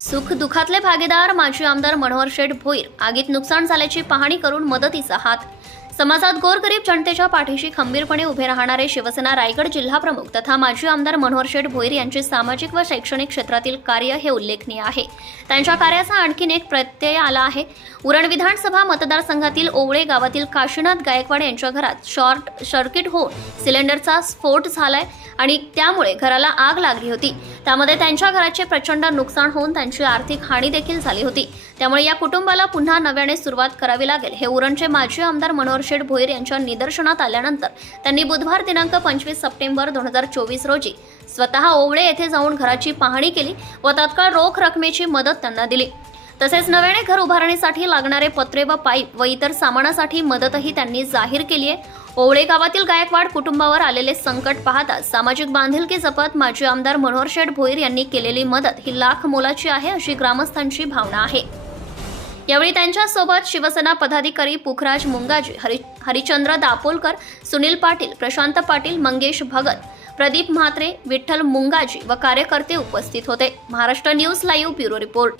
सुखदुःखातले भागीदार माजी आमदार मनोहर शेठ भोईर आगीत नुकसान झाल्याची पाहणी करून मदतीचा हात समाजात गोरगरीब जनतेच्या पाठीशी खंबीरपणे उभे राहणारे शिवसेना रायगड जिल्हा प्रमुख तथा माजी आमदार मनोहर शेठ भोईर यांचे सामाजिक व शैक्षणिक क्षेत्रातील कार्य हे उल्लेखनीय आहे. त्यांच्या कार्याचा आणखीन एक प्रत्यय आला आहे. उरण विधानसभा मतदारसंघातील ओवळे गावातील काशीनाथ गायकवाड यांच्या घरात शॉर्ट सर्किट होऊन सिलेंडरचा स्फोट झालाय आणि त्यामुळे घराला आग लागली होती. त्यामध्ये त्यांच्या घराचे प्रचंड नुकसान होऊन त्यांची आर्थिक हानी देखील झाली होती. त्यामुळे या कुटुंबाला पुन्हा नव्याने सुरुवात करावी लागेल. हे उरणचे माजी आमदार मनोहर शेठ भोईर यांच्या निदर्शनात आल्यानंतर त्यांनी बुधवार दिनांक पंचवीस सप्टेंबर दोन हजार चोवीस रोजी स्वतः ओवळे येथे जाऊन घराची पाहणी केली व तत्काळ रोख रकमेची मदत त्यांना दिली. तसेच नव्याने घर उभारणीसाठी लागणारे पत्रे व पाईप व इतर सामानासाठी मदतही त्यांनी जाहीर केली आहे. ओवळे गावातील गायकवाड कुटुंबावर आलेले संकट पाहता सामाजिक बांधिलकी जपत माजी आमदार मनोहर शेठ भोईर यांनी केलेली मदत ही लाख मोलाची आहे अशी ग्रामस्थांची भावना आहे. यावेळी त्यांच्यासोबत शिवसेना पदाधिकारी पुखराज मुंगाजी हरि हरिचंद्र दापोलकर सुनील पाटील प्रशांत पाटील मंगेश भगत प्रदीप म्हात्रे विठ्ठल मुंगाजी व कार्यकर्ते उपस्थित होते. Maharashtra news live bureau report.